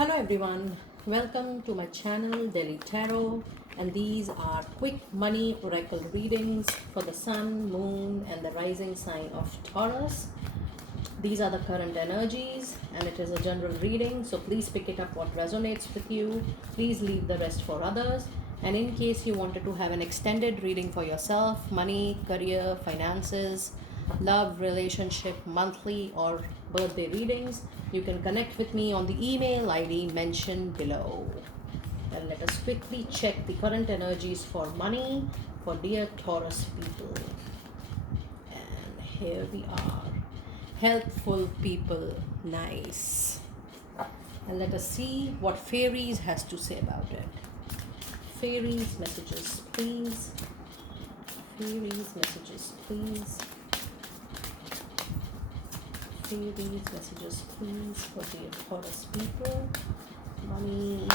Hello everyone, welcome to my channel Daily Tarot, and these are quick money oracle readings for the sun, moon and the rising sign of Taurus. These are the current energies and it is a general reading, so please pick it up what resonates with you. Please leave the rest for others. And in case you wanted to have an extended reading for yourself, money, career, finances, love, relationship, monthly or birthday readings, you can connect with me on the email ID mentioned below. And let us quickly check the current energies for money for dear Taurus people. And here we are. Helpful people, nice. And let us see what fairies has to say about it. Fairies messages, please. Fairies messages, please. Fairies messages, please, for the Taurus people. Money,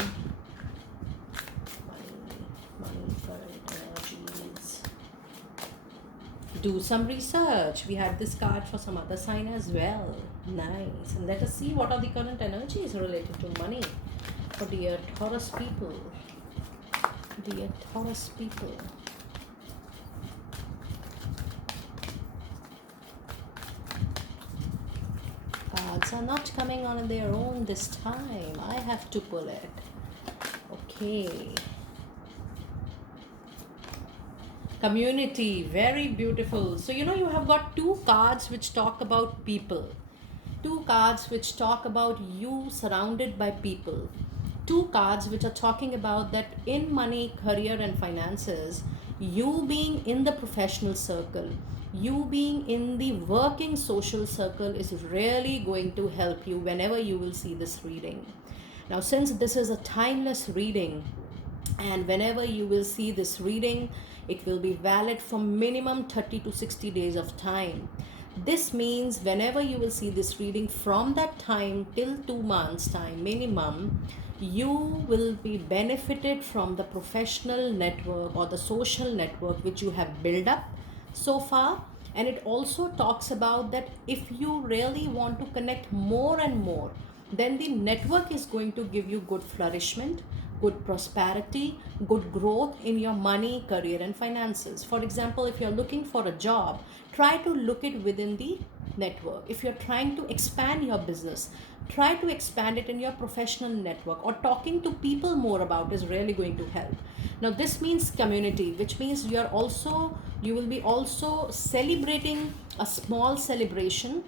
current energies. Do some research. We have this card for some other sign as well. Nice. And let us see what are the current energies related to money for dear Taurus people. Dear Taurus people. Cards are not coming on their own this time. I have to pull it. Okay. Community, very beautiful. So you have got two cards which talk about people. Two cards which talk about you surrounded by people. Two cards which are talking about that in money, career and finances, you being in the professional circle, you being in the working social circle is really going to help you whenever you will see this reading. Now, since this is a timeless reading, and whenever you will see this reading, it will be valid for minimum 30 to 60 days of time. This means whenever you will see this reading from that time till 2 months time minimum, you will be benefited from the professional network or the social network which you have built up so far. And it also talks about that if you really want to connect more and more, then the network is going to give you good flourishment, good prosperity, good growth in your money, career and finances. For example, if you're looking for a job, try to look it within the network. If you're trying to expand your business, try to expand it in your professional network, or talking to people more about is really going to help. Now this means community, which means you will be also celebrating a small celebration,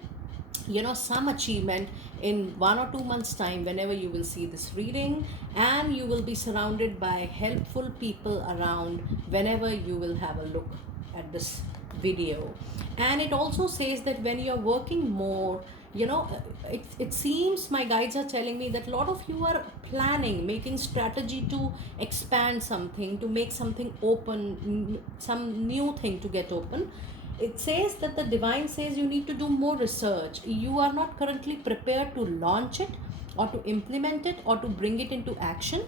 some achievement in 1 or 2 months time whenever you will see this reading, and you will be surrounded by helpful people around whenever you will have a look at this video. And it also says that when you're working more, it seems my guides are telling me that a lot of you are planning, making strategy to expand something, to make something open, some new thing to get open. It says that the divine says you need to do more research. You are not currently prepared to launch it or to implement it or to bring it into action.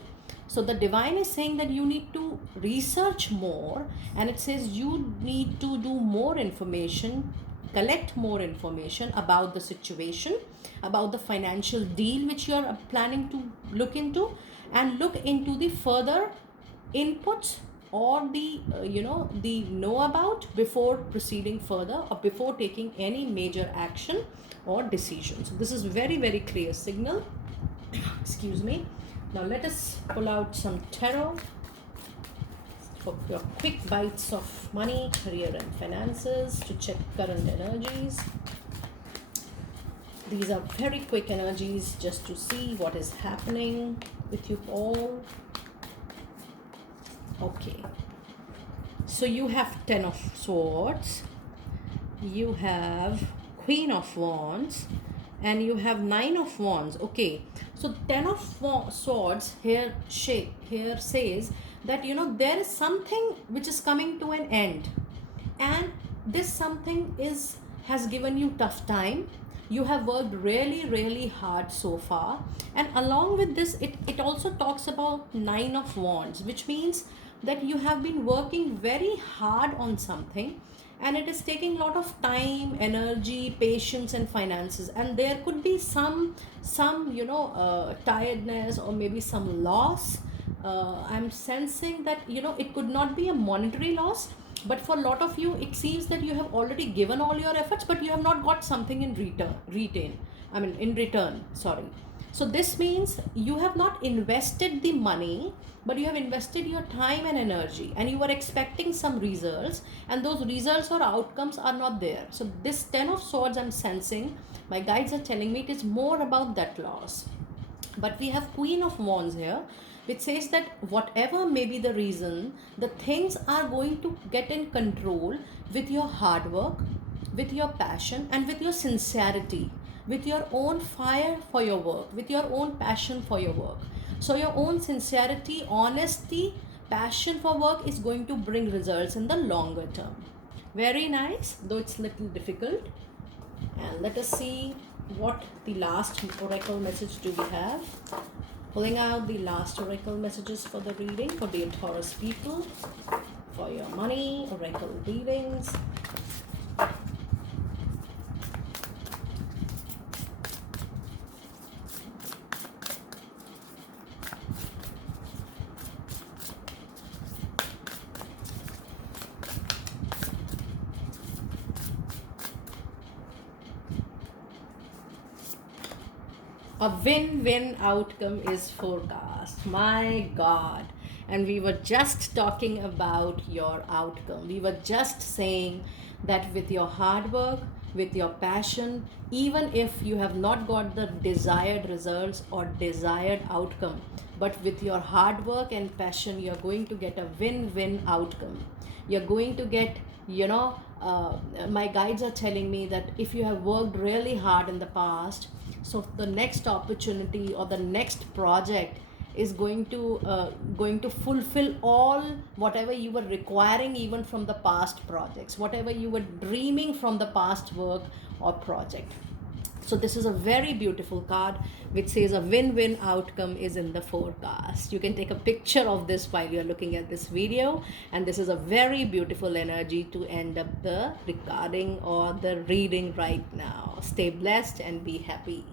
So the divine is saying that you need to research more, and it says you need to do more information, collect more information about the situation, about the financial deal which you are planning to look into, and look into the further inputs or the know about before proceeding further or before taking any major action or decision. So this is very, very clear signal. Excuse me. Now let us pull out some tarot for your quick bites of money, career and finances to check current energies. These are very quick energies just to see what is happening with you all. Okay, so you have 10 of swords, you have Queen of Wands, and you have 9 of Wands. Okay, so 10 of swords here says that there is something which is coming to an end, and this something has given you tough time. You have worked really, really hard so far, and along with this it also talks about 9 of Wands, which means that you have been working very hard on something, and it is taking a lot of time, energy, patience, and finances. And there could be some tiredness, or maybe some loss. I'm sensing that it could not be a monetary loss, but for a lot of you it seems that you have already given all your efforts, but you have not got something in return, sorry. So this means you have not invested the money, but you have invested your time and energy, and you were expecting some results, and those results or outcomes are not there. So this 10 of swords, I'm sensing, my guides are telling me it is more about that loss. But we have Queen of Wands here, which says that whatever may be the reason, the things are going to get in control with your hard work, with your passion, and with your sincerity, with your own fire for your work, with your own passion for your work. So your own sincerity, honesty, passion for work is going to bring results in the longer term. Very nice, though it's little difficult. And let us see what the last oracle message do we have. Pulling out the last oracle messages for the reading for the Taurus people, for your money oracle readings. A win-win outcome is forecast. My God. And we were just talking about your outcome. We were just saying that with your hard work, with your passion, even if you have not got the desired results or desired outcome, but with your hard work and passion, you're going to get a win-win outcome. You're going to get, my guides are telling me that if you have worked really hard in the past, so the next opportunity or the next project is going to fulfill all whatever you were requiring even from the past projects, whatever you were dreaming from the past work or project. So this is a very beautiful card which says a win-win outcome is in the forecast. You can take a picture of this while you're looking at this video, and this is a very beautiful energy to end up the recording or the reading right now. Stay blessed and be happy.